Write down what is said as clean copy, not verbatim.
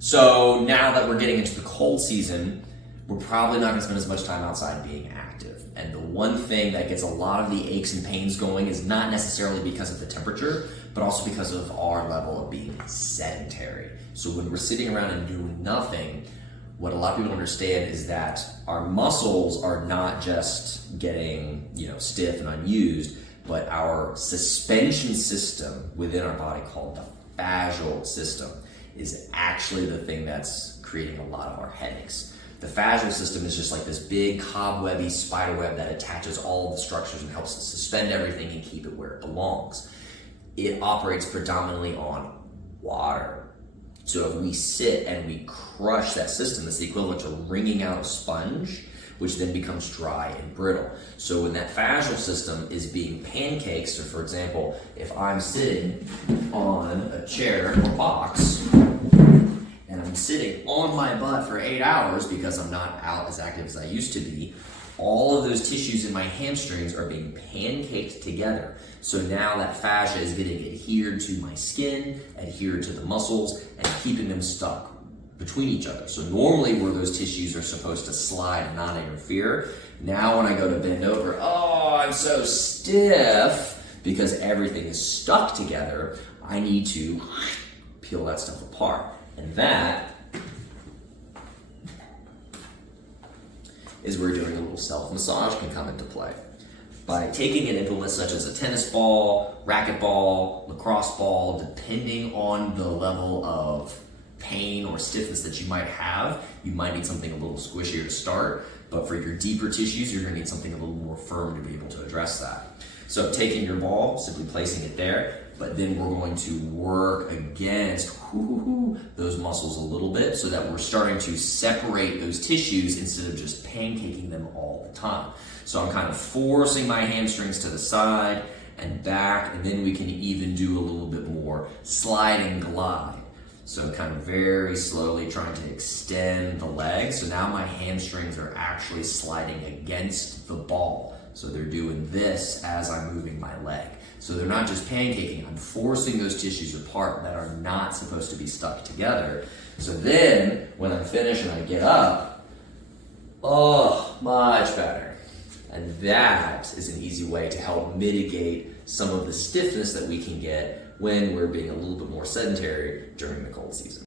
So now that we're getting into the cold season, we're probably not going to spend as much time outside being active. And the one thing that gets a lot of the aches and pains going is not necessarily because of the temperature, but also because of our level of being sedentary. So when we're sitting around and doing nothing, what a lot of people don't understand is that our muscles are not just getting, stiff and unused, but our suspension system within our body, called the fascial system, is actually the thing that's creating a lot of our headaches. The fascial system is just like this big cobwebby spider web that attaches all of the structures and helps suspend everything and keep it where it belongs. It operates predominantly on water. So if we sit and we crush that system, it's the equivalent to wringing out a sponge, which then becomes dry and brittle. So when that fascial system is being pancaked, so for example, if I'm sitting on a chair or box, and I'm sitting on my butt for 8 hours because I'm not out as active as I used to be, all of those tissues in my hamstrings are being pancaked together. So now that fascia is getting adhered to my skin, adhered to the muscles, and keeping them stuck between each other. So normally where those tissues are supposed to slide and not interfere, now when I go to bend over, I'm so stiff because everything is stuck together, I need to peel that stuff apart. And that is where doing a little self-massage can come into play. By taking an implement such as a tennis ball, racquetball, lacrosse ball, depending on the level of pain or stiffness that you might have, you might need something a little squishier to start, but for your deeper tissues, you're gonna need something a little more firm to be able to address that. So taking your ball, simply placing it there, but then we're going to work against those muscles a little bit so that we're starting to separate those tissues instead of just pancaking them all the time. So I'm kind of forcing my hamstrings to the side and back, and then we can even do a little bit more slide and glide. So kind of very slowly trying to extend the legs. So now my hamstrings are actually sliding against the ball. So they're doing this as I'm moving my leg. So they're not just pancaking, I'm forcing those tissues apart that are not supposed to be stuck together. So then, when I'm finished and I get up, much better. And that is an easy way to help mitigate some of the stiffness that we can get when we're being a little bit more sedentary during the cold season.